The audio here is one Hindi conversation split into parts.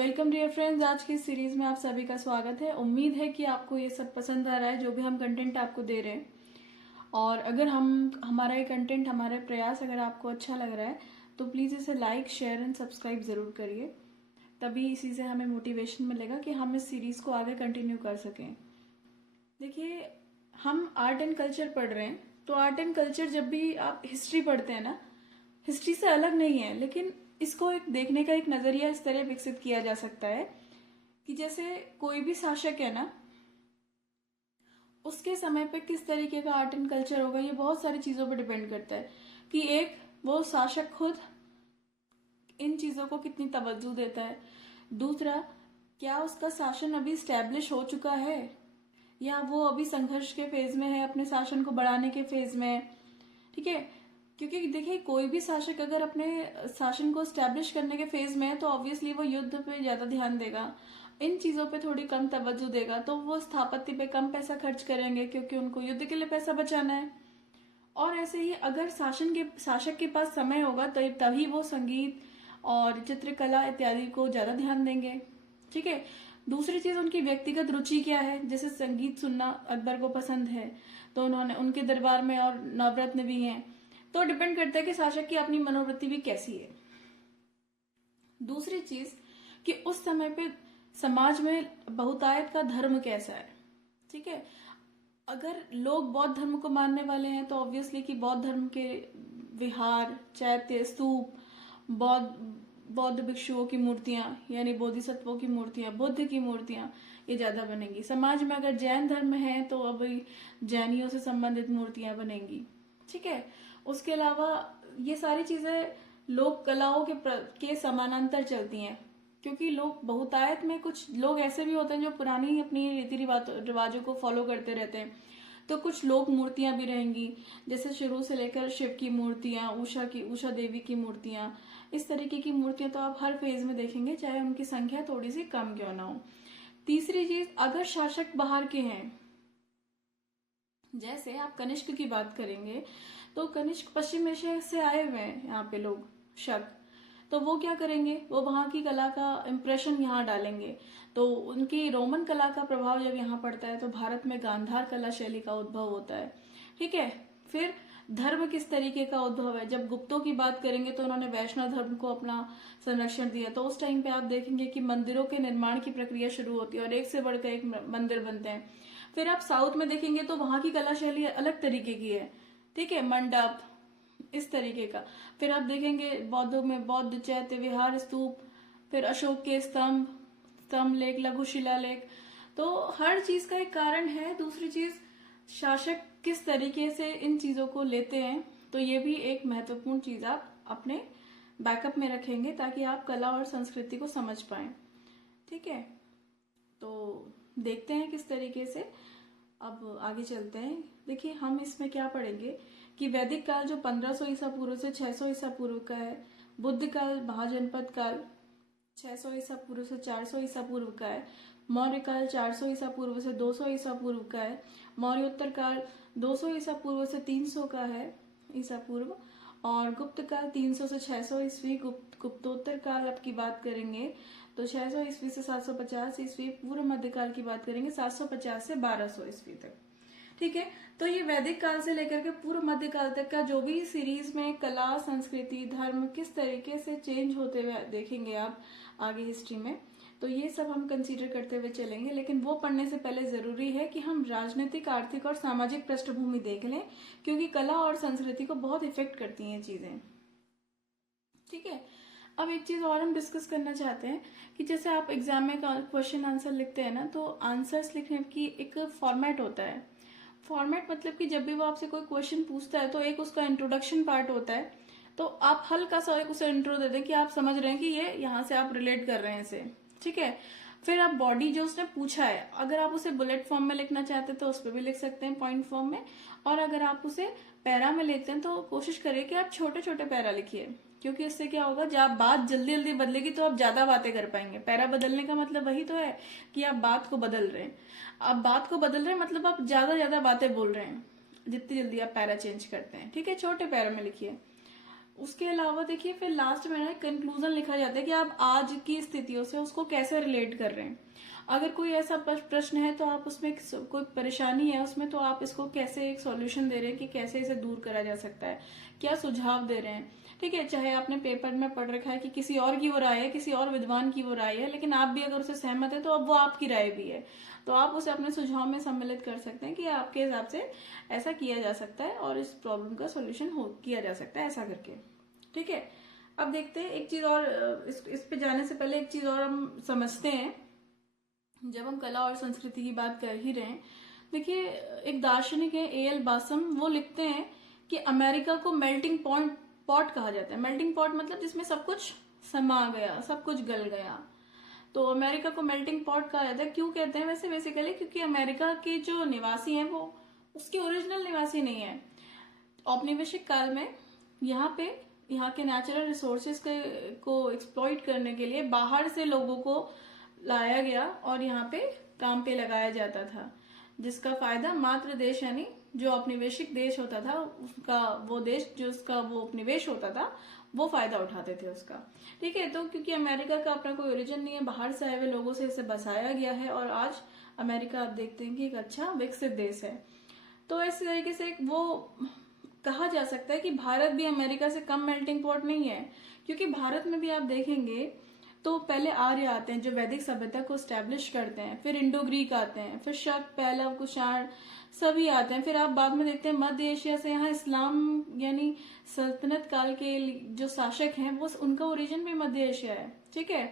Welcome dear friends. आज की सीरीज में आप सभी का स्वागत है। उम्मीद है कि आपको ये सब पसंद आ रहा है जो भी हम कंटेंट आपको दे रहे हैं। और अगर हमारा ये कंटेंट, हमारा प्रयास अगर आपको अच्छा लग रहा है तो प्लीज़ इसे लाइक, शेयर एंड सब्सक्राइब ज़रूर करिए। तभी इसी से हमें मोटिवेशन मिलेगा कि हम इस सीरीज़ को आगे कंटिन्यू कर सकें। देखिए, हम आर्ट एंड कल्चर पढ़ रहे हैं, तो आर्ट एंड कल्चर जब भी आप हिस्ट्री पढ़ते हैं ना, हिस्ट्री से अलग नहीं है, लेकिन इसको एक देखने का एक नज़रिया इस तरह विकसित किया जा सकता है कि जैसे कोई भी शासक है ना, उसके समय पे किस तरीके का आर्ट एंड कल्चर होगा, ये बहुत सारी चीज़ों पर डिपेंड करता है कि एक, वो शासक खुद इन चीज़ों को कितनी तवज्जो देता है। दूसरा, क्या उसका शासन अभी स्टैब्लिश हो चुका है या वो अभी संघर्ष के फेज में है, अपने शासन को बढ़ाने के फेज में है। ठीक है, क्योंकि देखिए, कोई भी शासक अगर अपने शासन को स्टैब्लिश करने के फेज में है तो ऑब्वियसली वो युद्ध पे ज्यादा ध्यान देगा, इन चीजों पे थोड़ी कम तवज्जो देगा। तो वो स्थापत्य पे कम पैसा खर्च करेंगे क्योंकि उनको युद्ध के लिए पैसा बचाना है। और ऐसे ही अगर शासक के पास समय होगा तो तभी वो संगीत और चित्रकला इत्यादि को ज्यादा ध्यान देंगे। ठीक है, दूसरी चीज, उनकी व्यक्तिगत रुचि क्या है। जैसे संगीत सुनना अकबर को पसंद है तो उन्होंने, उनके दरबार में और नवरत्न भी हैं, तो डिपेंड करता है कि शासक की अपनी मनोवृत्ति भी कैसी है। दूसरी चीज कि उस समय पे समाज में बहुतायत का धर्म कैसा है। ठीक है, अगर लोग बौद्ध धर्म को मानने वाले हैं तो ऑब्वियसली कि बौद्ध धर्म के विहार, चैत्य, स्तूप, बौद्ध बौद्ध भिक्षुओं की मूर्तियां यानी बोधिसत्वों की मूर्तियां, बुद्ध की मूर्तियां, ये ज्यादा बनेंगी। समाज में अगर जैन धर्म है तो अभी जैनियों से संबंधित मूर्तियां बनेंगी। ठीक है, उसके अलावा ये सारी चीजें लोक कलाओं के समानांतर चलती हैं, क्योंकि लोग बहुतायत में, कुछ लोग ऐसे भी होते हैं जो पुरानी अपनी रीति रिवाजों को फॉलो करते रहते हैं। तो कुछ लोक मूर्तियां भी रहेंगी, जैसे शुरू से लेकर शिव की मूर्तियां, उषा देवी की मूर्तियां, इस तरीके की मूर्तियां तो आप हर फेज में देखेंगे, चाहे उनकी संख्या थोड़ी सी कम क्यों ना हो। तीसरी चीज, अगर शासक बाहर के हैं, जैसे आप कनिष्क की बात करेंगे तो कनिष्क पश्चिम एशिया से आए हुए हैं यहाँ पे लोग, शक, तो वो क्या करेंगे, वो वहां की कला का इम्प्रेशन यहाँ डालेंगे। तो उनकी रोमन कला का प्रभाव जब यहाँ पड़ता है तो भारत में गांधार कला शैली का उद्भव होता है। ठीक है, फिर धर्म किस तरीके का उद्भव है। जब गुप्तों की बात करेंगे तो उन्होंने वैष्णव धर्म को अपना संरक्षण दिया, तो उस टाइम पे आप देखेंगे कि मंदिरों के निर्माण की प्रक्रिया शुरू होती है और एक से बढ़कर एक मंदिर बनते हैं। फिर आप साउथ में देखेंगे तो वहां की कला शैली अलग तरीके की है। ठीक है, मंडप, इस तरीके का। फिर आप देखेंगे बौद्धों में बौद्ध चैत्य, विहार, स्तूप, फिर अशोक के स्तंभ, लेख, लघु शिलालेख। तो हर चीज का एक कारण है। दूसरी चीज, शासक किस तरीके से इन चीजों को लेते हैं, तो ये भी एक महत्वपूर्ण चीज आप अपने बैकअप में रखेंगे ताकि आप कला और संस्कृति को समझ पाए। ठीक है, तो देखते हैं किस तरीके से अब आगे चलते हैं। देखिए, हम इसमें क्या पढ़ेंगे कि वैदिक काल जो 1500 ईसा पूर्व से 600 ईसा पूर्व का है, बुद्ध काल, महाजनपद काल 600 ईसा पूर्व से 400 ईसा पूर्व का है, मौर्य काल 400 ईसा पूर्व से 200 ईसा पूर्व का है, मौर्योत्तर काल 200 ईसा पूर्व से 300 का है ईसा पूर्व, और गुप्त काल 300 से 600 ईस्वी। गुप्तोत्तर काल अब की बात करेंगे तो 600 ईस्वी से 750 ईस्वी। पूर्व मध्यकाल की बात करेंगे 750 से 1200 ईस्वी तक। ठीक है, तो ये वैदिक काल से लेकर के पूर्व मध्यकाल तक का जो भी सीरीज में कला, संस्कृति, धर्म किस तरीके से चेंज होते हुए देखेंगे आप आगे हिस्ट्री में, तो ये सब हम कंसीडर करते हुए चलेंगे। लेकिन वो पढ़ने से पहले जरूरी है कि हम राजनीतिक, आर्थिक और सामाजिक पृष्ठभूमि देख लें, क्योंकि कला और संस्कृति को बहुत इफेक्ट करती हैं चीजें। ठीक है, अब एक चीज और हम डिस्कस करना चाहते हैं कि जैसे आप एग्जाम में क्वेश्चन आंसर लिखते हैं ना, तो आंसर्स लिखने की एक फॉर्मेट होता है। फॉर्मेट मतलब कि जब भी वो आपसे कोई क्वेश्चन पूछता है तो एक उसका इंट्रोडक्शन पार्ट होता है, तो आप हल्का सा एक उसे इंट्रो दे दें कि आप समझ रहे हैं कि ये यहाँ से आप रिलेट कर रहे हैं इसे। ठीक है, फिर आप बॉडी जो उसने पूछा है, अगर आप उसे बुलेट फॉर्म में लिखना चाहते हैं तो उस पर भी लिख सकते हैं, पॉइंट फॉर्म में। और अगर आप उसे पैरा में लिखते हैं तो कोशिश करिए कि आप छोटे छोटे पैरा लिखिए, क्योंकि इससे क्या होगा, जब बात जल्दी जल्दी बदलेगी तो आप ज्यादा बातें कर पाएंगे। पैरा बदलने का मतलब वही तो है कि आप बात को बदल रहे हैं। आप बात को बदल रहे हैं मतलब आप ज्यादा ज्यादा बातें बोल रहे हैं जितनी जल्दी आप पैरा चेंज करते हैं। ठीक है, छोटे पैरा में लिखिए। उसके अलावा देखिए फिर लास्ट में ना कंक्लूजन लिखा जाता है कि आप आज की स्थितियों से उसको कैसे रिलेट कर रहे हैं। अगर कोई ऐसा प्रश्न है तो आप उसमें कोई परेशानी है उसमें, तो आप इसको कैसे एक सॉल्यूशन दे रहे हैं कि कैसे इसे दूर करा जा सकता है, क्या सुझाव दे रहे हैं। ठीक है, चाहे आपने पेपर में पढ़ रखा है कि किसी और की वो राय है, किसी और विद्वान की वो राय है, लेकिन आप भी अगर उससे सहमत है तो अब वो आपकी राय भी है, तो आप उसे अपने सुझाव में सम्मिलित कर सकते हैं कि आपके हिसाब से ऐसा किया जा सकता है और इस प्रॉब्लम का सोल्यूशन किया जा सकता है ऐसा करके। ठीक है, अब देखते हैं एक चीज और, इस पे जाने से पहले एक चीज और हम समझते हैं। जब हम कला और संस्कृति की बात कर ही रहे हैं, देखिए एक दार्शनिक है A.L. बासम, वो लिखते हैं कि अमेरिका को मेल्टिंग पॉट कहा जाता है। मेल्टिंग पॉट मतलब जिसमें सब कुछ समा गया, सब कुछ गल गया, तो अमेरिका को मेल्टिंग पॉट कहा जाता है। क्यों कहते हैं वैसे? बेसिकली क्योंकि अमेरिका के जो निवासी हैं वो उसके ओरिजिनल निवासी नहीं है। औपनिवेशिक काल में यहाँ के नेचुरल रिसोर्सेज को एक्सप्लॉइट करने के लिए बाहर से लोगों को लाया गया और यहाँ पे काम पे लगाया जाता था, जिसका फायदा मात्र देश यानी जो औपनिवेशिक देश होता था उसका, वो देश जो उसका वो उपनिवेश होता था वो फायदा उठाते थे उसका। ठीक है, तो क्योंकि अमेरिका का अपना कोई ओरिजिन नहीं है, बाहर से आए हुए लोगों से इसे बसाया गया है और आज अमेरिका आप देखते हैं कि एक अच्छा विकसित देश है। तो इस तरीके से वो कहा जा सकता है कि भारत भी अमेरिका से कम मेल्टिंग पॉट नहीं है, क्योंकि भारत में भी आप देखेंगे तो पहले आर्य आते हैं जो वैदिक सभ्यता को स्टैब्लिश करते हैं, फिर इंडो ग्रीक आते हैं, फिर शक, पहलव, कुषाण सभी आते हैं, फिर आप बाद में देखते हैं मध्य एशिया से यहाँ इस्लाम यानी सल्तनत काल के जो शासक हैं वो उनका ओरिजिन भी मध्य एशिया है। ठीक है,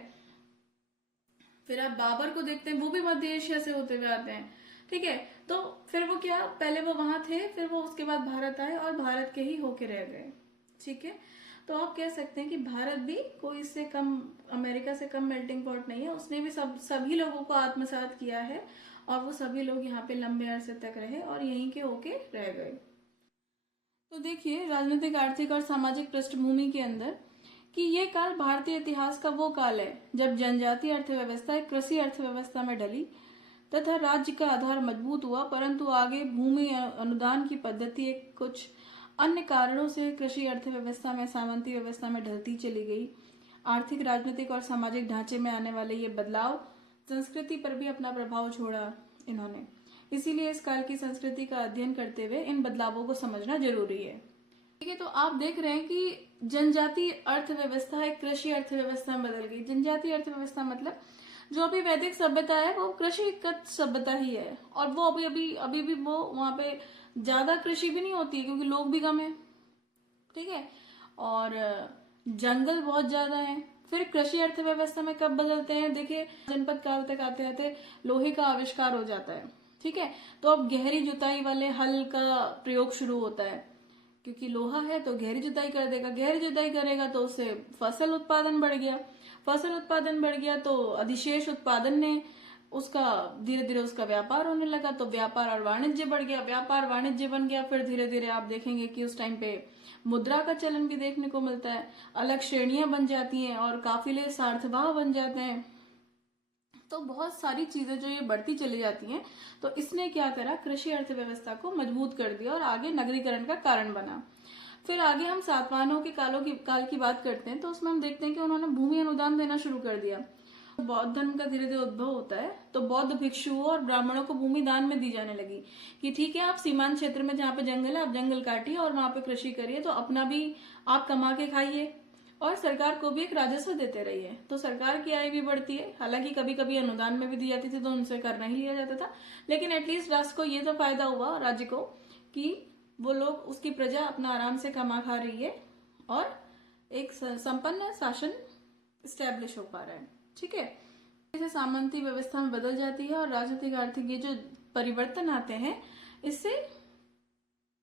फिर आप बाबर को देखते हैं वो भी मध्य एशिया से होते हुए आते हैं। ठीक है, तो फिर वो क्या, पहले वो वहां थे, फिर वो उसके बाद भारत आए और भारत के ही होके रह गए। ठीक है, तो आप कह सकते हैं कि भारत भी कोई इससे कम, अमेरिका से कम मेल्टिंग पॉट नहीं है। उसने भी सभी लोगों को आत्मसात किया है और वो सभी लोग यहाँ पे लंबे अरसे तक रहे और यहीं के होके रह गए। तो देखिए राजनीतिक, आर्थिक और सामाजिक पृष्ठभूमि के अंदर कि ये काल भारतीय इतिहास का वो काल है जब जनजातीय अर्थव्यवस्था एक कृषि अर्थव्यवस्था में ढली तथा राज्य का आधार मजबूत हुआ, परंतु आगे भूमि अनुदान की पद्धति एक कुछ अन्य कारणों से कृषि अर्थव्यवस्था में सामंती व्यवस्था में ढलती चली गई। आर्थिक, राजनीतिक और सामाजिक ढांचे में आने वाले ये बदलाव संस्कृति पर भी अपना प्रभाव छोड़ा इन्होंने। इसीलिए इस काल की संस्कृति का अध्ययन करते हुए इन बदलावों को समझना जरूरी है। ठीक है, तो आप देख रहे हैं कि जनजातीय अर्थव्यवस्था एक कृषि अर्थव्यवस्था में बदल गई। जनजातीय अर्थव्यवस्था मतलब जो अभी वैदिक सभ्यता है वो कृषिगत सभ्यता ही है, और वो अभी भी वो वहां पे ज्यादा कृषि भी नहीं होती है क्योंकि लोग भी कम है। ठीक है, और जंगल बहुत ज्यादा है। फिर कृषि अर्थव्यवस्था में कब बदलते हैं? देखिए जनपद काल तक आते आते लोहे का आविष्कार हो जाता है। ठीक है, तो अब गहरी जुताई वाले हल का प्रयोग शुरू होता है, क्योंकि लोहा है तो गहरी जुताई कर देगा, गहरी जुताई करेगा तो उससे फसल उत्पादन बढ़ गया, फसल उत्पादन बढ़ गया तो अधिशेष उत्पादन ने उसका धीरे धीरे उसका व्यापार होने लगा, तो व्यापार और वाणिज्य बढ़ गया, व्यापार वाणिज्य बन गया। फिर धीरे धीरे आप देखेंगे कि उस टाइम पे मुद्रा का चलन भी देखने को मिलता है, अलग श्रेणियां बन जाती हैं और काफिले सार्थवाह बन जाते हैं। तो बहुत सारी चीजें जो ये बढ़ती चली जाती हैं, तो इसने क्या करा, कृषि अर्थव्यवस्था को मजबूत कर दिया और आगे नगरीकरण का कारण बना। फिर आगे हम सातवाहनों के काल की बात करते हैं, तो उसमें हम देखते हैं कि उन्होंने भूमि अनुदान देना शुरू कर दिया। बौद्ध धर्म का धीरे धीरे उद्भव होता है, तो बौद्ध भिक्षुओं और ब्राह्मणों को भूमि दान में दी जाने लगी कि ठीक है, आप सीमांत क्षेत्र में जहाँ पे जंगल है आप जंगल काटिए और वहां पे कृषि करिए, तो अपना भी आप कमा के खाइए और सरकार को भी एक राजस्व देते रहिए। तो सरकार की आय भी बढ़ती है, हालांकि कभी कभी अनुदान में भी दी जाती थी तो उनसे कर नहीं लिया जाता था, लेकिन एटलीस्ट राष्ट्र को ये तो फायदा हुआ, राज्य को, कि वो लोग, उसकी प्रजा अपना आराम से कमा खा रही है और एक संपन्न शासन स्टैब्लिश हो पा रहा है। ठीक है, इसे सामंती व्यवस्था में बदल जाती है और राजनीतिक, आर्थिक ये जो परिवर्तन आते हैं, इससे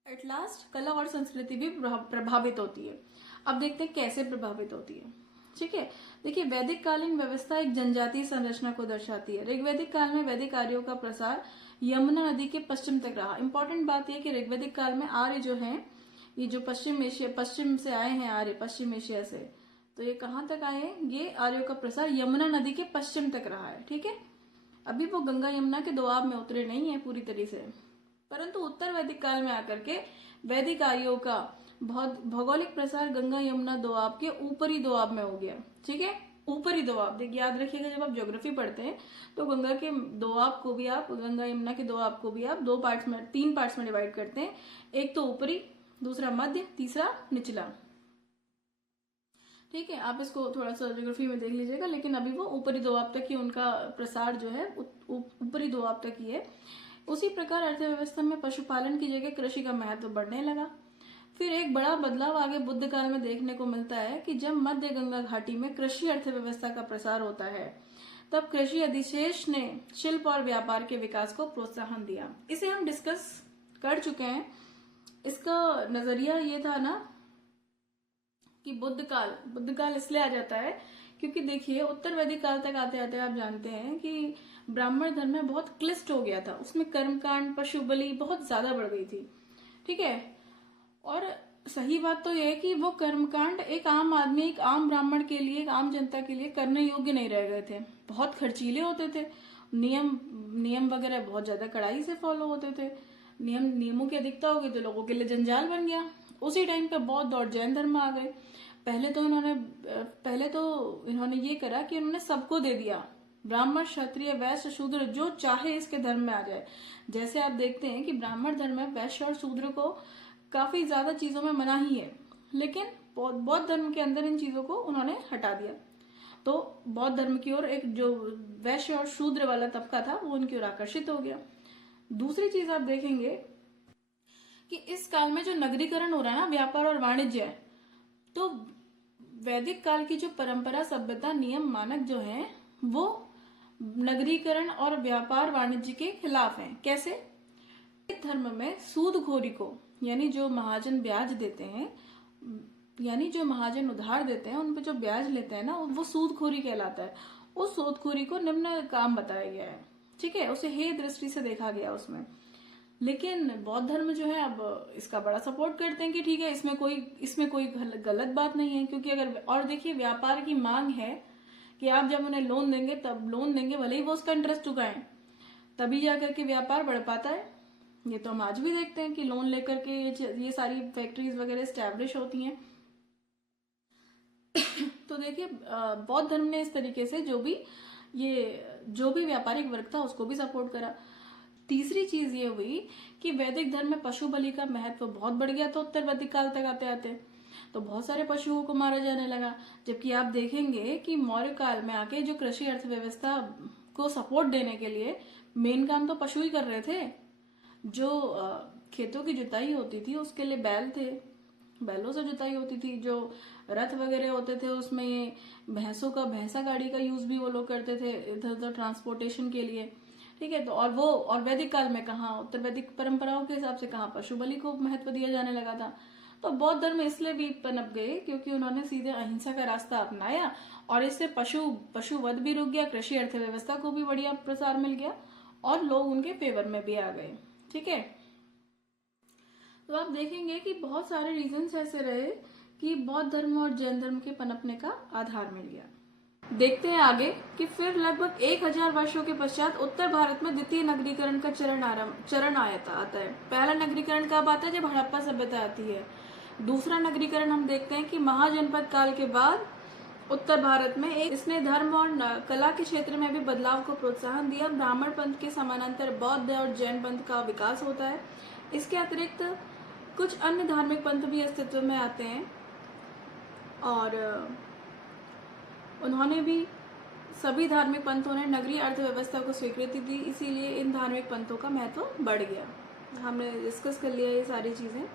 एट लास्ट कला और संस्कृति भी प्रभावित होती है। अब देखते हैं कैसे प्रभावित होती है। ठीक है, देखिए वैदिक कालीन व्यवस्था एक जनजातीय संरचना को दर्शाती है। ऋग्वैदिक काल में वैदिक आर्यों का प्रसार यमुना नदी के पश्चिम तक रहा। इंपॉर्टेंट बात यह कि ऋग्वैदिक काल में आर्य जो हैं, ये जो पश्चिम से आए हैं आर्य, पश्चिम एशिया से, तो ये कहाँ तक आए हैं? ये आर्यों का प्रसार यमुना नदी के पश्चिम तक रहा है। ठीक है, अभी वो गंगा यमुना के दोआब में उतरे नहीं है पूरी तरह से, परंतु उत्तर वैदिक काल में आकर के वैदिक आर्यों का बहुत भौगोलिक प्रसार गंगा यमुना दोआब के ऊपरी दोआब में हो गया। ठीक है, ऊपरी दोआब, देखिए याद रखिएगा जब आप ज्योग्राफी पढ़ते हैं तो गंगा के दोआब को भी आप, गंगा यमुना के दोआब को भी आप तीन पार्ट्स में डिवाइड करते हैं। एक तो ऊपरी, दूसरा मध्य, तीसरा निचला। ठीक है, आप इसको थोड़ा सा ज्योग्राफी में देख लीजिएगा, लेकिन अभी वो ऊपरी दोआब तक ही उनका प्रसार जो है ऊपरी दोआब तक ही है। उसी प्रकार अर्थव्यवस्था में पशुपालन की जगह कृषि का महत्व बढ़ने लगा। फिर एक बड़ा बदलाव आगे बुद्ध काल में देखने को मिलता है कि जब मध्य गंगा घाटी में कृषि अर्थव्यवस्था का प्रसार होता है, तब कृषि अधिशेष ने शिल्प और व्यापार के विकास को प्रोत्साहन दिया। इसे हम डिस्कस कर चुके हैं। इसका नजरिया ये था ना कि बुद्ध काल इसलिए आ जाता है क्योंकि देखिए उत्तर वैदिक काल तक आते आते आप जानते हैं कि ब्राह्मण धर्म में बहुत क्लिष्ट हो गया था। उसमें कर्मकांड, पशु बलि बहुत ज्यादा बढ़ गई थी। ठीक है, और सही बात तो यह है कि वो कर्मकांड एक आम आदमी, एक आम ब्राह्मण के लिए, एक आम जनता के लिए करने योग्य नहीं रह गए थे। बहुत खर्चीले होते थे, नियम वगैरह बहुत ज्यादा कड़ाई से फॉलो होते थे। नियमों की अधिकता हो गई तो लोगों के लिए जंजाल बन गया। उसी टाइम पे बौद्ध और जैन धर्म आ गए। पहले तो इन्होंने ये करा कि उन्होंने सबको दे दिया, ब्राह्मण, क्षत्रिय, वैश्य, शूद्र, जो चाहे इसके धर्म में आ जाए। जैसे आप देखते हैं कि ब्राह्मण धर्म में वैश्य और शूद्र को काफी ज्यादा चीजों में मना ही है, लेकिन बौद्ध धर्म के अंदर इन चीजों को उन्होंने हटा दिया। तो बौद्ध धर्म की ओर एक जो वैश्य और शूद्र वाला तबका था वो उनकी ओर आकर्षित हो गया। दूसरी चीज आप देखेंगे कि इस काल में जो नगरीकरण हो रहा है ना, व्यापार और वाणिज्य है, तो वैदिक काल की जो परंपरा, सभ्यता, नियम, मानक जो हैं वो नगरीकरण और व्यापार वाणिज्य के खिलाफ हैं। कैसे? धर्म में सूदखोरी को, यानी जो महाजन ब्याज देते हैं, यानी जो महाजन उधार देते हैं, उन पे जो ब्याज लेते हैं ना, वो सूदखोरी कहलाता है। उस सूदखोरी को निम्न काम बताया गया है। ठीक है, उसे हेय दृष्टि से देखा गया उसमें। लेकिन बौद्ध धर्म जो है अब इसका बड़ा सपोर्ट करते हैं कि ठीक है, इसमें कोई गलत बात नहीं है, क्योंकि अगर, और देखिए व्यापार की मांग है कि आप जब उन्हें लोन देंगे, तब लोन देंगे भले ही वो उसका इंटरेस्ट चुकाएं, तभी जाकर के व्यापार बढ़ पाता है। ये तो हम आज भी देखते हैं कि लोन लेकर के ये सारी फैक्ट्रीज वगैरह स्टैब्लिश होती हैं। तो देखिए बौद्ध धर्म ने इस तरीके से जो भी व्यापारिक वर्ग था उसको भी सपोर्ट करा। तीसरी चीज ये हुई कि वैदिक धर्म में पशु बलि का महत्व बहुत बढ़ गया था। उत्तर वैदिक काल तक आते आते तो बहुत सारे पशुओं को मारा जाने लगा। जबकि आप देखेंगे कि मौर्य काल में आके जो कृषि अर्थव्यवस्था को सपोर्ट देने के लिए मेन काम तो पशु ही कर रहे थे। जो खेतों की जुताई होती थी उसके लिए बैल थे, बैलों से जुताई होती थी। जो रथ वगैरह होते थे उसमें भैंसा गाड़ी का यूज भी वो लोग करते थे इधर उधर ट्रांसपोर्टेशन के लिए। ठीक है, तो और वैदिक काल में कहाँ, उत्तर वैदिक परंपराओं के हिसाब से कहाँ पशु बलि को महत्व दिया जाने लगा था। तो बौद्ध धर्म इसलिए भी पनप गए क्योंकि उन्होंने सीधे अहिंसा का रास्ता अपनाया और इससे पशुवध भी रुक गया, कृषि अर्थव्यवस्था को भी बढ़िया प्रसार मिल गया और लोग उनके फेवर में भी आ गए। ठीक है, तो आप देखेंगे कि बहुत सारे रीजंस ऐसे रहे कि बौद्ध धर्म और जैन धर्म के पनपने का आधार मिल गया। देखते हैं आगे कि फिर लगभग 1000 वर्षों के पश्चात उत्तर भारत में द्वितीय नगरीकरण का चरण आता है। पहला नगरीकरण कब आता है? जब हड़प्पा सभ्यता आती है। दूसरा नगरीकरण हम देखते हैं कि महाजनपद काल के बाद उत्तर भारत में इसने धर्म और कला के क्षेत्र में भी बदलाव को प्रोत्साहन दिया। ब्राह्मण पंथ के समानांतर बौद्ध और जैन पंथ का विकास होता है। इसके अतिरिक्त कुछ अन्य धार्मिक पंथ भी अस्तित्व में आते हैं और उन्होंने भी, सभी धार्मिक पंथों ने नगरीय अर्थव्यवस्था को स्वीकृति दी, इसीलिए इन धार्मिक पंथों का महत्व बढ़ गया। हमने डिस्कस कर लिया ये सारी चीजें।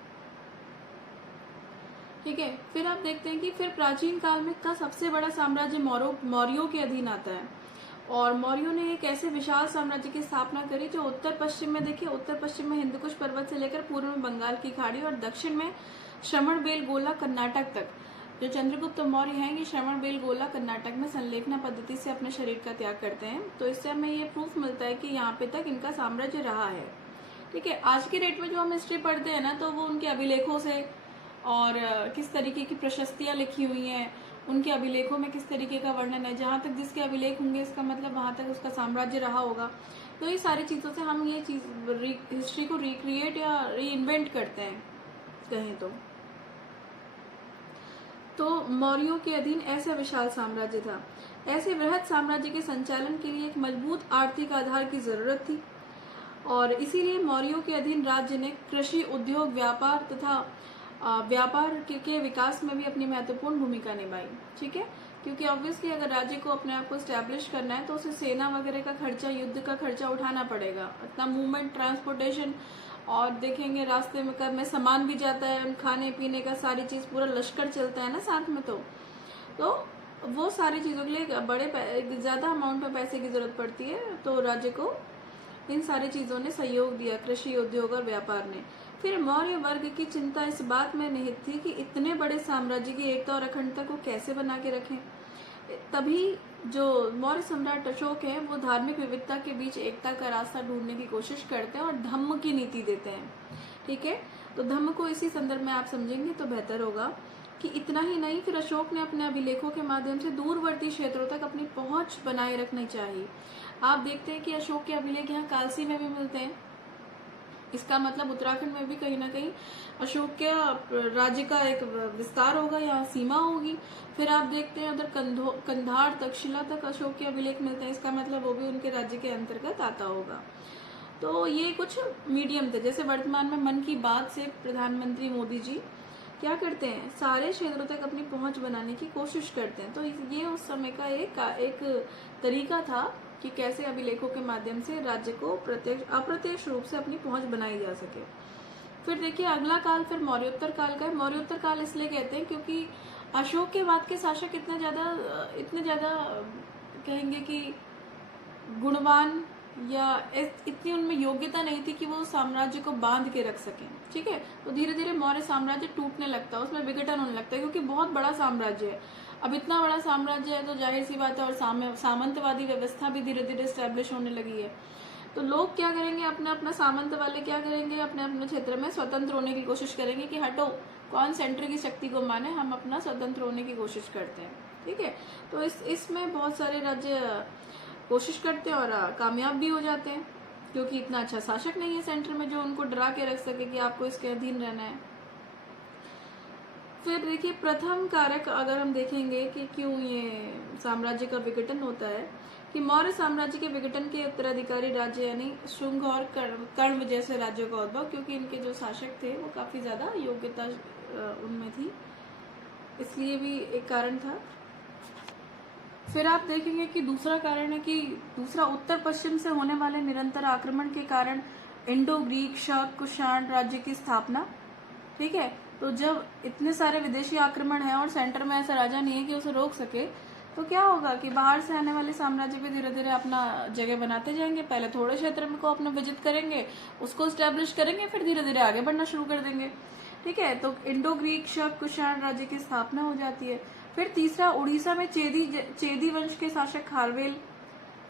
ठीक है, फिर आप देखते हैं कि फिर प्राचीन काल में का सबसे बड़ा साम्राज्य मौर्यों के अधीन आता है और मौर्यों ने एक ऐसे विशाल साम्राज्य की स्थापना करी जो उत्तर पश्चिम में, देखिए उत्तर पश्चिम में हिंदुकुश पर्वत से लेकर पूर्व में बंगाल की खाड़ी और दक्षिण में श्रवणबेलगोला कर्नाटक तक। जो चंद्रगुप्त मौर्य हैं ये श्रवणबेलगोला कर्नाटक में संलेखना पद्धति से अपने शरीर का त्याग करते हैं। तो इससे हमें ये प्रूफ मिलता है कि यहाँ पे तक इनका साम्राज्य रहा है। ठीक है, आज की डेट में जो हम हिस्ट्री पढ़ते हैं ना, तो वो उनके अभिलेखों से और किस तरीके की प्रशस्तियां लिखी हुई हैं, उनके अभिलेखों में किस तरीके का वर्णन है, जहाँ तक जिसके अभिलेख होंगे इसका मतलब वहां तक उसका साम्राज्य रहा होगा। तो ये सारी चीजों से हम ये हिस्ट्री को रिक्रिएट या री इन्वेंट करते हैं कहें तो। तो मौर्यों के अधीन ऐसा विशाल साम्राज्य था। ऐसे वृहद साम्राज्य के संचालन के लिए एक मजबूत आर्थिक आधार की जरूरत थी और इसीलिए मौर्यों के अधीन राज्य ने कृषि, उद्योग, व्यापार तथा व्यापार के विकास में भी अपनी महत्वपूर्ण भूमिका निभाई। ठीक है, क्योंकि ऑब्वियसली अगर राज्य को अपने आप को स्टैब्लिश करना है तो उसे सेना वगैरह का खर्चा, युद्ध का खर्चा उठाना पड़ेगा। इतना मूवमेंट, ट्रांसपोर्टेशन, और देखेंगे रास्ते में सामान भी जाता है, खाने पीने का सारी चीज, पूरा लश्कर चलता है ना साथ में। तो वो सारी चीजों के लिए ज्यादा अमाउंट में पैसे की जरूरत पड़ती है। तो राज्य को इन सारी चीजों ने सहयोग दिया, कृषि, उद्योग और व्यापार ने। फिर मौर्य वर्ग की चिंता इस बात में निहित थी कि इतने बड़े साम्राज्य की एकता और अखंडता को कैसे बना के रखें। तभी जो मौर्य सम्राट अशोक है वो धार्मिक विविधता के बीच एकता का रास्ता ढूंढने की कोशिश करते हैं और धम्म की नीति देते हैं। ठीक है, तो धम्म को इसी संदर्भ में आप समझेंगे तो बेहतर होगा कि इतना ही नहीं, फिर अशोक ने अपने अभिलेखों के माध्यम से दूरवर्ती क्षेत्रों तक अपनी पहुंच बनाए रखनी चाहिए। आप देखते हैं कि अशोक के अभिलेख यहाँ कालसी में भी मिलते हैं। इसका मतलब उत्तराखंड में भी कहीं ना कहीं अशोक के राज्य का एक विस्तार होगा, यहाँ सीमा होगी। फिर आप देखते हैं उधर कंधार तक, शिला तक अशोक के अभिलेख मिलते हैं। इसका मतलब वो भी उनके राज्य के अंतर्गत आता होगा। तो ये कुछ मीडियम थे। जैसे वर्तमान में मन की बात से प्रधानमंत्री मोदी जी क्या करते हैं, सारे क्षेत्रों तक अपनी पहुंच बनाने की कोशिश करते हैं। तो ये उस समय का एक तरीका था कि कैसे अभिलेखों के माध्यम से राज्य को अप्रत्यक्ष रूप से अपनी पहुंच बनाई जा सके। फिर देखिए अगला काल फिर मौर्योत्तर काल का है। मौर्योत्तर काल इसलिए कहते हैं क्योंकि अशोक के बाद के शासक इतने ज्यादा कहेंगे कि गुणवान या इतनी उनमें योग्यता नहीं थी कि वो साम्राज्य को बांध के रख सकें। ठीक है, तो धीरे धीरे मौर्य साम्राज्य टूटने लगता है, उसमें विघटन होने लगता है, क्योंकि बहुत बड़ा साम्राज्य है। अब इतना बड़ा साम्राज्य है तो जाहिर सी बात है, और सामंतवादी व्यवस्था भी धीरे धीरे स्टैब्लिश होने लगी है। तो लोग क्या करेंगे, अपने अपना सामंत वाले क्या करेंगे, अपने अपने क्षेत्र में स्वतंत्र होने की कोशिश करेंगे कि हटो, कौन सेंटर की शक्ति को माने, हम अपना स्वतंत्र होने की कोशिश करते हैं। ठीक है, तो इसमें बहुत सारे राज्य कोशिश करते हैं और कामयाब भी हो जाते हैं, क्योंकि इतना अच्छा शासक नहीं है सेंटर में जो उनको डरा के रख सके कि आपको इसके अधीन रहना है। फिर देखिए प्रथम कारक अगर हम देखेंगे कि क्यों ये साम्राज्य का विघटन होता है, कि मौर्य साम्राज्य के विघटन के उत्तराधिकारी राज्य यानी शुंग और कर्ण जैसे राज्यों का उद्भव, क्योंकि इनके जो शासक थे वो काफी ज्यादा योग्यता उनमें थी, इसलिए भी एक कारण था। फिर आप देखेंगे कि दूसरा कारण है कि दूसरा उत्तर पश्चिम से होने वाले निरंतर आक्रमण के कारण इंडो ग्रीक, शक, कुषाण राज्य की स्थापना। ठीक है, तो जब इतने सारे विदेशी आक्रमण है और सेंटर में ऐसा राजा नहीं है कि उसे रोक सके, तो क्या होगा कि बाहर से आने वाले साम्राज्य भी धीरे धीरे अपना जगह बनाते जाएंगे। पहले थोड़े क्षेत्र में को अपना विजित करेंगे, उसको स्टैब्लिश करेंगे, फिर धीरे धीरे आगे बढ़ना शुरू कर देंगे। ठीक है, तो इंडो ग्रीक, शक, कुषाण राज्य की स्थापना हो जाती है। फिर तीसरा, उड़ीसा में चेदी वंश के शासक खारवेल।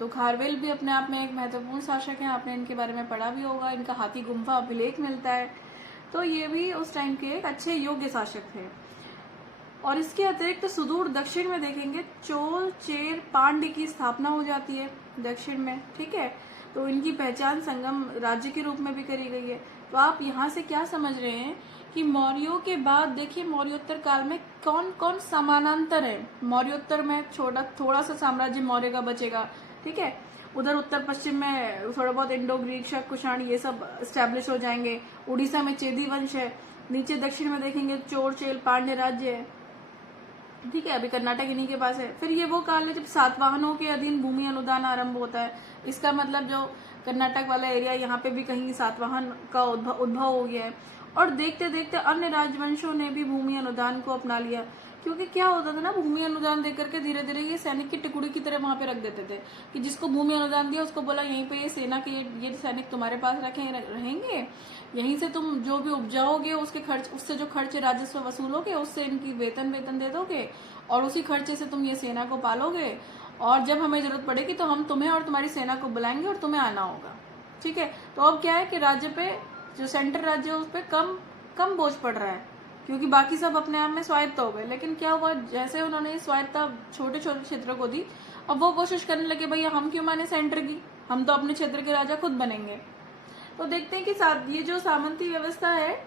तो खारवेल भी अपने आप में एक महत्वपूर्ण शासक है, आपने इनके बारे में पढ़ा भी होगा, इनका हाथी गुम्फा अभिलेख मिलता है। तो ये भी उस टाइम के एक अच्छे योग्य शासक थे। और इसके अतिरिक्त सुदूर दक्षिण में देखेंगे चोल, चेर, पांड्य की स्थापना हो जाती है दक्षिण में। ठीक है, तो इनकी पहचान संगम राज्य के रूप में भी करी गई है। तो आप यहाँ से क्या समझ रहे हैं कि मौर्यों के बाद देखिए मौर्योत्तर काल में कौन कौन समानांतर है। मौर्योत्तर में थोड़ा सा साम्राज्य मौर्य का बचेगा। ठीक है, उधर उत्तर पश्चिम में थोड़ा बहुत इंडो ग्रीक, शक, कुषाण ये सब स्टैब्लिश हो जाएंगे। उड़ीसा में चेदी वंश है। नीचे दक्षिण में देखेंगे चोर, चेल, पांड्य राज्य है। ठीक है, अभी कर्नाटक इन्हीं के पास है। फिर ये वो काल है जब सातवाहनों के अधीन भूमि अनुदान आरंभ होता है। इसका मतलब जो कर्नाटक वाला एरिया, यहाँ पे भी कहीं सातवाहन का उद्भव हो गया है। और देखते देखते अन्य राजवंशों ने भी भूमि अनुदान को अपना लिया, क्योंकि क्या होता था ना, भूमि अनुदान देकर के धीरे धीरे ये सैनिक की टुकड़ी की तरह वहां पे रख देते थे, कि जिसको भूमि अनुदान दिया उसको बोला यहीं पे ये सेना के ये सैनिक तुम्हारे पास रहेंगे, यहीं से तुम जो भी उपजाओगे उसके खर्च, उससे जो खर्च राजस्व वसूलोगे उससे इनकी वेतन दे दोगे, और उसी खर्चे से तुम ये सेना को पालोगे, और जब हमें जरूरत पड़ेगी तो हम तुम्हें और तुम्हारी सेना को बुलाएंगे और तुम्हें आना होगा। ठीक है, तो अब क्या है कि राज्य पे, जो सेंटर राज्य है उस पर कम बोझ पड़ रहा है, क्योंकि बाकी सब अपने आप में स्वायत्त हो गए। लेकिन क्या हुआ, जैसे उन्होंने स्वायत्ता छोटे छोटे क्षेत्रों को दी, अब वो कोशिश करने लगे भैया हम क्यों माने सेंटर की, हम तो अपने क्षेत्र के राजा खुद बनेंगे। तो देखते हैं कि ये जो सामंती व्यवस्था है,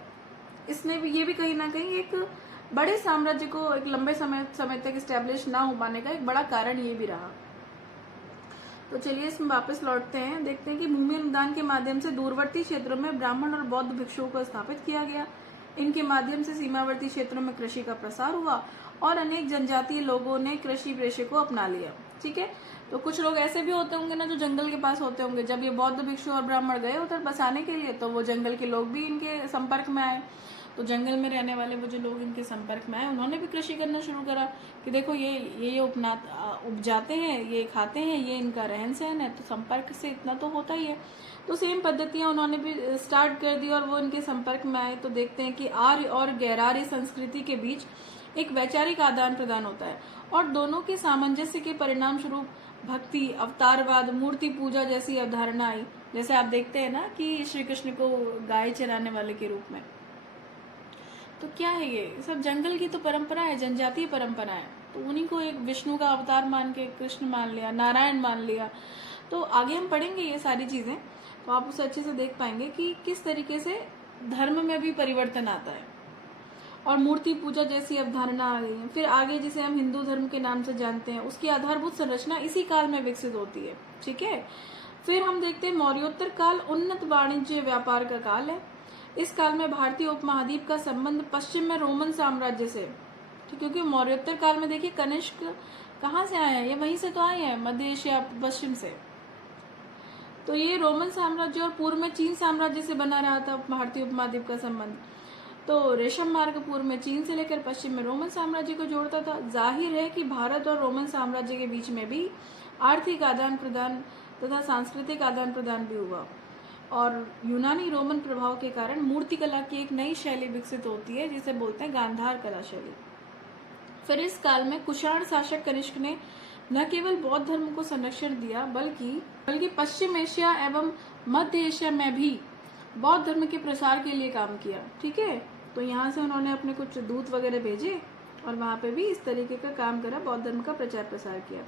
इसने भी, ये भी कहीं ना कहीं एक बड़े साम्राज्य को एक लंबे समय तक स्टैब्लिश ना हो पाने का एक बड़ा कारण ये भी रहा। तो चलिए इसमें वापस लौटते हैं, देखते हैं कि भूमि अनुदान के माध्यम से दूरवर्ती क्षेत्रों में ब्राह्मण और बौद्ध भिक्षुओं को स्थापित किया गया। इनके माध्यम से सीमावर्ती क्षेत्रों में कृषि का प्रसार हुआ और अनेक जनजातीय लोगों ने कृषि पेशे को अपना लिया। ठीक है, तो कुछ लोग ऐसे भी होते होंगे ना जो जंगल के पास होते होंगे। जब ये बौद्ध भिक्षु और ब्राह्मण गए उधर बसाने के लिए, तो वो जंगल के लोग भी इनके संपर्क में आए। तो जंगल में रहने वाले वो जो लोग इनके संपर्क में आए, उन्होंने भी कृषि करना शुरू करा कि देखो ये उपजाते हैं, ये खाते हैं, ये इनका रहन सहन है। तो संपर्क से इतना तो होता ही है। तो सेम पद्धतियां उन्होंने भी स्टार्ट कर दी और वो इनके संपर्क में आए। तो देखते हैं कि आर्य और गैरार्य संस्कृति के बीच एक वैचारिक आदान प्रदान होता है और दोनों के सामंजस्य के परिणाम स्वरूप भक्ति, अवतारवाद, मूर्ति पूजा जैसी अवधारणा आई। जैसे आप देखते हैं ना कि श्री कृष्ण को गाय चराने वाले के रूप में। तो क्या है ये सब जंगल की तो परंपरा है, जनजातीय परंपरा है। तो उन्हीं को एक विष्णु का अवतार मान के कृष्ण मान लिया, नारायण मान लिया। तो आगे हम पढ़ेंगे ये सारी चीजें, तो आप उसे अच्छे से देख पाएंगे कि किस तरीके से धर्म में भी परिवर्तन आता है और मूर्ति पूजा जैसी अवधारणा आ गई है। फिर आगे जिसे हम हिंदू धर्म के नाम से जानते हैं, उसकी आधारभूत संरचना इसी काल में विकसित होती है। ठीक है, फिर हम देखते हैं मौर्योत्तर काल उन्नत वाणिज्य व्यापार का काल है। इस काल में भारतीय उपमहाद्वीप का संबंध पश्चिम में रोमन साम्राज्य से, क्योंकि मौर्योत्तर काल में देखिए कनिष्क कहाँ से आए हैं, ये वहीं से तो आए हैं, मध्य एशिया पश्चिम से। तो ये रोमन साम्राज्य और पूर्व में चीन साम्राज्य से बना रहा था भारतीय उपमहाद्वीप का संबंध। तो रेशम मार्ग पूर्व में चीन से लेकर पश्चिम में रोमन साम्राज्य को जोड़ता था। जाहिर है कि भारत और रोमन साम्राज्य के बीच में भी आर्थिक आदान प्रदान तथा सांस्कृतिक आदान प्रदान भी हुआ और यूनानी रोमन प्रभाव के कारण मूर्ति कला की एक नई शैली विकसित होती है जिसे बोलते हैं गांधार कला शैली। फिर इस काल में कुषाण शासक कनिष्क ने न केवल बौद्ध धर्म को संरक्षण दिया बल्कि पश्चिम एशिया एवं मध्य एशिया में भी बौद्ध धर्म के प्रसार के लिए काम किया। ठीक है, तो यहाँ से उन्होंने अपने कुछ दूत वगैरह भेजे और वहां पे भी इस तरीके का काम करा, बौद्ध धर्म का प्रचार प्रसार किया।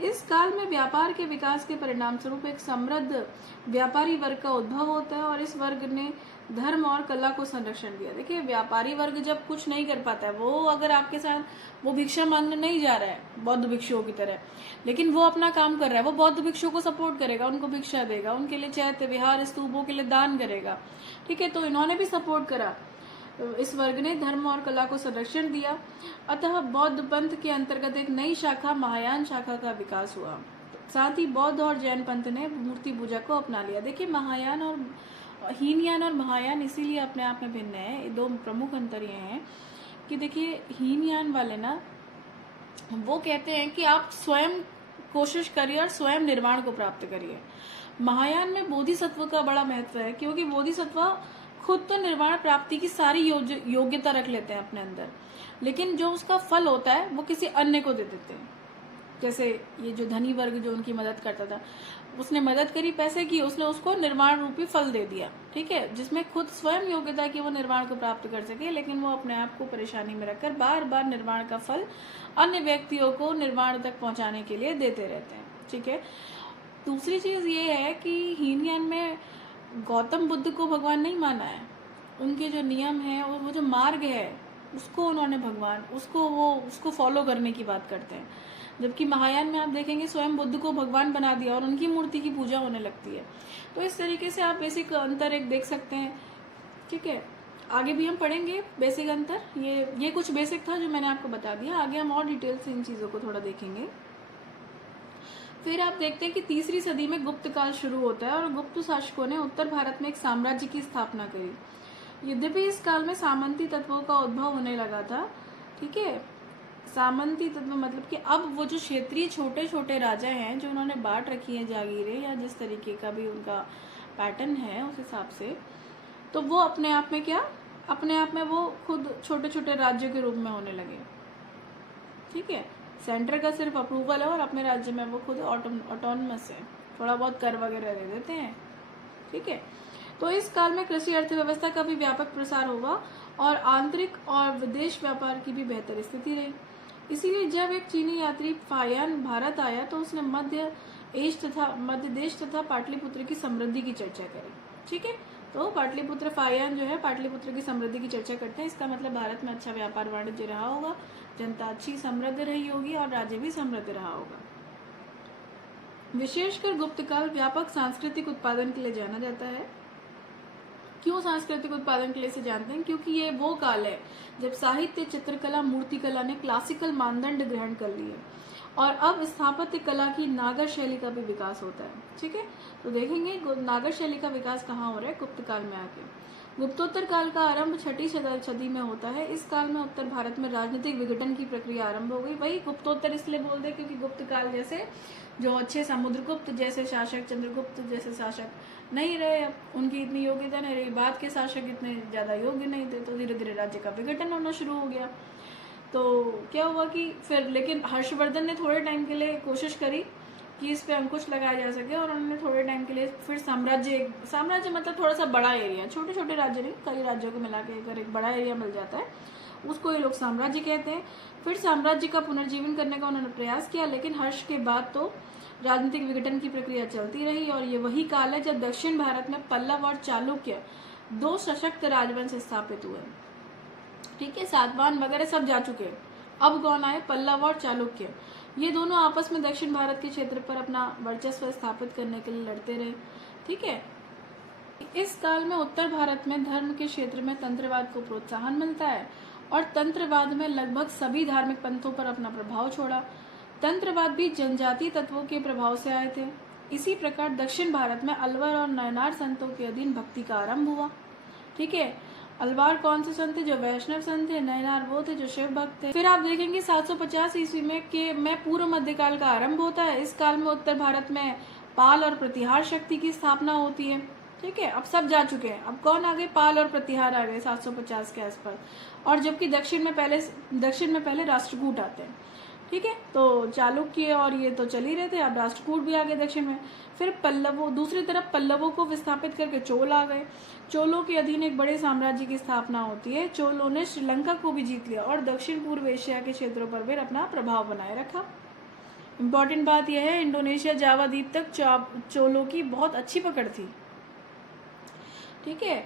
इस काल में व्यापार के विकास के परिणाम स्वरूप एक समृद्ध व्यापारी वर्ग का उद्भव होता है और इस वर्ग ने धर्म और कला को संरक्षण दिया। देखिए, व्यापारी वर्ग जब कुछ नहीं कर पाता है, वो अगर आपके साथ वो भिक्षा मांगने नहीं जा रहा है बौद्ध भिक्षुओं की तरह, लेकिन वो अपना काम कर रहा है, वो बौद्ध भिक्षुओं को सपोर्ट करेगा, उनको भिक्षा देगा, उनके लिए चैत्य विहार स्तूपों के लिए दान करेगा। ठीक है, तो इन्होंने भी सपोर्ट करा। इस वर्ग ने धर्म और कला को संरक्षण दिया। अतः बौद्ध पंथ के अंतर्गत एक नई शाखा महायान शाखा का विकास हुआ। साथ ही बौद्ध और जैन पंथ ने मूर्ति पूजा को अपना लिया। देखिए, महायान और हीनयान और महायान इसीलिए अपने आप में भिन्न है। ये दो प्रमुख अंतर ये हैं कि देखिए, हीनयान वाले ना वो कहते हैं कि आप स्वयं कोशिश करिए और स्वयं निर्वाण को प्राप्त करिए। महायान में बोधिसत्व का बड़ा महत्व है क्योंकि बोधिसत्व खुद तो निर्वाण प्राप्ति की सारी योग्यता रख लेते हैं अपने अंदर, लेकिन जो उसका फल होता है वो किसी अन्य को दे देते हैं। जैसे ये जो धनी वर्ग जो उनकी मदद करता था, उसने मदद करी, पैसे की, उसने उसको निर्वाण रूपी फल दे दिया। ठीक है, जिसमें खुद स्वयं योग्यता की वो निर्वाण को प्राप्त कर सके, लेकिन वो अपने आप को परेशानी में रखकर बार बार निर्वाण का फल अन्य व्यक्तियों को निर्वाण तक पहुंचाने के लिए देते रहते हैं। ठीक है, दूसरी चीज ये है कि हीनयान में गौतम बुद्ध को भगवान नहीं माना है। उनके जो नियम है और वो जो मार्ग है उसको उन्होंने भगवान उसको फॉलो करने की बात करते हैं, जबकि महायान में आप देखेंगे स्वयं बुद्ध को भगवान बना दिया और उनकी मूर्ति की पूजा होने लगती है। तो इस तरीके से आप बेसिक अंतर एक देख सकते हैं। ठीक है, आगे भी हम पढ़ेंगे बेसिक अंतर। ये कुछ बेसिक था जो मैंने आपको बता दिया। आगे हम और डिटेल से इन चीजों को थोड़ा देखेंगे। फिर आप देखते हैं कि तीसरी सदी में गुप्त काल शुरू होता है और गुप्त शासकों ने उत्तर भारत में एक साम्राज्य की स्थापना करी। यद्यपि इस काल में सामंती तत्वों का उद्भव होने लगा था। ठीक है, सामंती तत्व मतलब कि अब वो जो क्षेत्रीय छोटे छोटे राजा हैं जो उन्होंने बांट रखी है जागीरें या जिस तरीके का भी उनका पैटर्न है उस हिसाब से, तो वो अपने आप में वो खुद छोटे छोटे राज्यों के रूप में होने लगे। ठीक है, सेंटर का सिर्फ अप्रूवल है और अपने राज्य में वो खुद ऑटोनमस है, थोड़ा बहुत कर वगैरह दे देते हैं। ठीक है, तो इस काल में कृषि अर्थव्यवस्था का भी व्यापक प्रसार हुआ और आंतरिक और विदेश व्यापार की भी बेहतर स्थिति रही। इसीलिए जब एक चीनी यात्री फायान भारत आया तो उसने मध्य देश तथा पाटलिपुत्र की समृद्धि की चर्चा करी। ठीक है, तो पाटलिपुत्र फायान जो है पाटलिपुत्र की समृद्धि की चर्चा करते हैं। इसका मतलब भारत में अच्छा व्यापार वाणिज्य रहा होगा, जनता अच्छी समृद्ध रही होगी और राज्य भी समृद्ध रहा होगा। विशेषकर गुप्त काल व्यापक सांस्कृतिक उत्पादन के लिए जाना जाता है। क्यों सांस्कृतिक उत्पादन के लिए से जानते हैं? क्योंकि ये वो काल है जब साहित्य, चित्रकला, मूर्तिकला ने क्लासिकल मानदंड ग्रहण कर लिए और अब स्थापत्य कला की नागर शैली का भी विकास होता है। ठीक है, तो देखेंगे नागर शैली का विकास कहाँ हो रहा है? गुप्त काल में आके। गुप्तोत्तर काल का आरंभ 6ठी सदी में होता है। इस काल में उत्तर भारत में राजनीतिक विघटन की प्रक्रिया आरंभ हो गई। वही गुप्तोत्तर इसलिए बोलते हैं क्योंकि गुप्त काल जैसे जो अच्छे समुद्रगुप्त जैसे शासक, चंद्रगुप्त जैसे शासक नहीं रहे, उनकी इतनी योग्यता नहीं रही, बाद के शासक इतने ज्यादा योग्य नहीं थे, तो धीरे धीरे राज्य का विघटन होना शुरू हो गया। तो क्या हुआ कि फिर लेकिन हर्षवर्धन ने थोड़े टाइम के लिए कोशिश करी कि इस पे अंकुश लगाया जा सके और उन्होंने थोड़े टाइम के लिए फिर साम्राज्य मतलब थोड़ा सा बड़ा एरिया, छोटे छोटे राज्य नहीं, कई राज्यों को मिला के अगर एक बड़ा एरिया मिल जाता है उसको ये लोग साम्राज्य कहते हैं। फिर साम्राज्य का पुनर्जीवन करने का उन्होंने प्रयास किया, लेकिन हर्ष के बाद तो राजनीतिक विघटन की प्रक्रिया चलती रही और ये वही काल है जब दक्षिण भारत में पल्लव और चालुक्य 2 सशक्त राजवंश स्थापित हुए। ठीक है, सातवाहन वगैरह सब जा चुके। अब कौन आए? पल्लव और चालुक्य। ये दोनों आपस में दक्षिण भारत के क्षेत्र पर अपना वर्चस्व स्थापित करने के लिए लड़ते रहे। ठीक है, इस काल में उत्तर भारत में धर्म के क्षेत्र में तंत्रवाद को प्रोत्साहन मिलता है और तंत्रवाद में लगभग सभी धार्मिक पंथों पर अपना प्रभाव छोड़ा। तंत्रवाद भी जनजातीय तत्वों के प्रभाव से आए थे। इसी प्रकार दक्षिण भारत में अलवर और नयनार संतों के अधीन भक्ति का आरंभ हुआ। ठीक है, अलवार कौन से संत थे? जो वैष्णव संत थे। नयनार वो थे जो शिव भक्त थे। फिर आप देखेंगे 750 ईस्वी में पूर्व मध्यकाल का आरंभ होता है। इस काल में उत्तर भारत में पाल और प्रतिहार शक्ति की स्थापना होती है। ठीक है, अब सब जा चुके हैं, अब कौन आ गए? पाल और प्रतिहार आ गए 750 के आसपास। और जबकि दक्षिण में पहले राष्ट्रकूट आते हैं। ठीक है, तो चालुक्य और ये तो चल ही रहे थे, अब राष्ट्रकूट भी आ गए दक्षिण में। फिर दूसरी तरफ पल्लवों को विस्थापित करके चोल आ गए। चोलों के अधीन एक बड़े साम्राज्य की स्थापना होती है। चोलों ने श्रीलंका को भी जीत लिया और दक्षिण पूर्व एशिया के क्षेत्रों पर भी अपना प्रभाव बनाए रखा। इम्पोर्टेंट बात यह है, इंडोनेशिया जावा द्वीप तक चोलों की बहुत अच्छी पकड़ थी। ठीक है,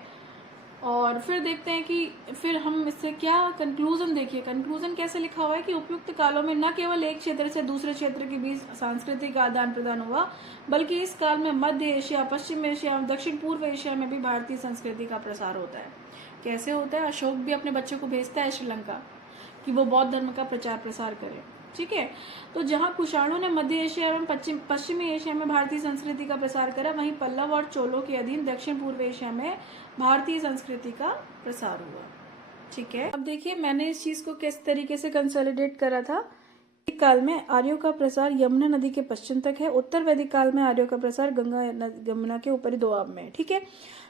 और फिर देखते हैं कि फिर हम इससे क्या कंक्लूजन देखिए। कंक्लूजन कैसे लिखा हुआ है कि उपयुक्त कालों में न केवल एक क्षेत्र से दूसरे क्षेत्र के बीच सांस्कृतिक आदान प्रदान हुआ, बल्कि इस काल में मध्य एशिया, पश्चिम एशिया और दक्षिण पूर्व एशिया में भी भारतीय संस्कृति का प्रसार होता है। कैसे होता है? अशोक भी अपने बच्चों को भेजता है श्रीलंका कि वो बौद्ध धर्म का प्रचार प्रसार करे। ठीक है, तो जहां कुषाणों ने मध्य एशिया एवं पश्चिमी एशिया में भारतीय संस्कृति का प्रसार करा, वहीं पल्लव और चोलों के अधीन दक्षिण पूर्व एशिया में भारतीय संस्कृति का प्रसार हुआ। ठीक है, अब देखिए मैंने इस चीज को किस तरीके से कंसोलिडेट करा था। वैदिक काल में आर्यों का प्रसार यमुना नदी के पश्चिम तक है। उत्तर वैदिक काल में आर्यों का प्रसार गंगा यमुना के ऊपरी दोआब में। ठीक है,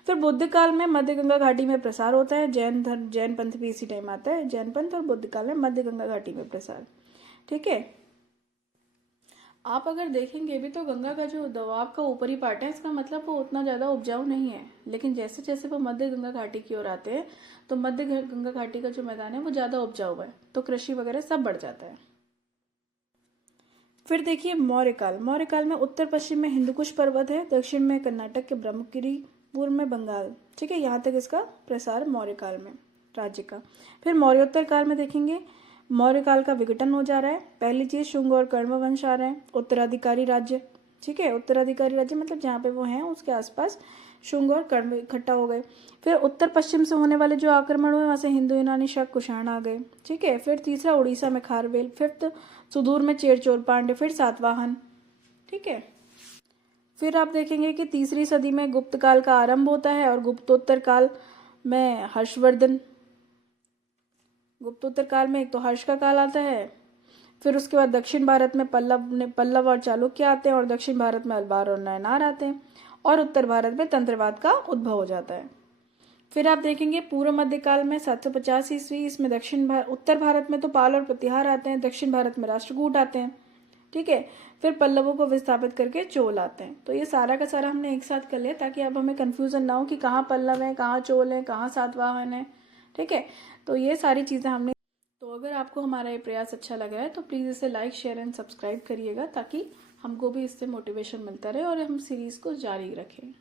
फिर बुद्ध काल में मध्य गंगा घाटी में प्रसार होता है। जैन पंथ भी इसी टाइम आता है। जैन पंथ और बुद्ध काल में मध्य गंगा घाटी में प्रसार। ठीक है, आप अगर देखेंगे भी तो गंगा का जो दोआब का ऊपरी पार्ट है, इसका मतलब वो उतना ज्यादा उपजाऊ नहीं है, लेकिन जैसे जैसे वो मध्य गंगा घाटी की ओर आते हैं तो मध्य गंगा घाटी का जो मैदान है वो ज्यादा उपजाऊ है, तो कृषि वगैरह सब बढ़ जाता है। फिर देखिए मौर्यकाल। मौर्यकाल में उत्तर पश्चिम में हिंदुकुश पर्वत है, दक्षिण में कर्नाटक के ब्रह्मगिरी, पूर्व में बंगाल। ठीक है, यहाँ तक इसका प्रसार मौर्यकाल में राज्य का। फिर मौर्योत्तर काल में देखेंगे मौर्य काल का विघटन हो जा रहा है। पहली चीज शुंग और कर्ण वंश आ रहे हैं, उत्तराधिकारी राज्य। ठीक है, उत्तराधिकारी राज्य मतलब जहाँ पे वो हैं उसके आसपास शुंग और कर्ण इकट्ठा हो गए। फिर उत्तर पश्चिम से होने वाले जो आक्रमण हुए वहां से हिंदू यूनानी शक कुषाण आ गए। ठीक है, फिर तीसरा उड़ीसा में खारवेल, फिफ्थ सुदूर में चेरचोर पांड्य, फिर सातवाहन। ठीक है, फिर आप देखेंगे कि तीसरी सदी में गुप्त काल का आरंभ होता है और गुप्तोत्तर काल में हर्षवर्धन। गुप्तोत्तर काल में एक तो हर्ष का काल आता है, फिर उसके बाद दक्षिण भारत में पल्लव और चालुक्य आते हैं और दक्षिण भारत में अलवार और नयनार आते हैं और उत्तर भारत में तंत्रवाद का उद्भव हो जाता है। फिर आप देखेंगे पूर्व मध्य काल में 750 ईस्वी, इसमें उत्तर भारत में तो पाल और प्रतिहार आते हैं, दक्षिण भारत में राष्ट्रकूट आते हैं। ठीक है, फिर पल्लवों को विस्थापित करके चोल आते हैं। तो ये सारा का सारा हमने एक साथ कर लिया ताकि अब हमें कंफ्यूजन ना हो कि कहाँ पल्लव है, कहाँ चोल है, कहाँ सातवाहन है। ठीक है, तो ये सारी चीजें हमने। तो अगर आपको हमारा ये प्रयास अच्छा लगा है तो प्लीज़ इसे लाइक, शेयर एंड सब्सक्राइब करिएगा ताकि हमको भी इससे मोटिवेशन मिलता रहे और हम सीरीज को जारी रखें।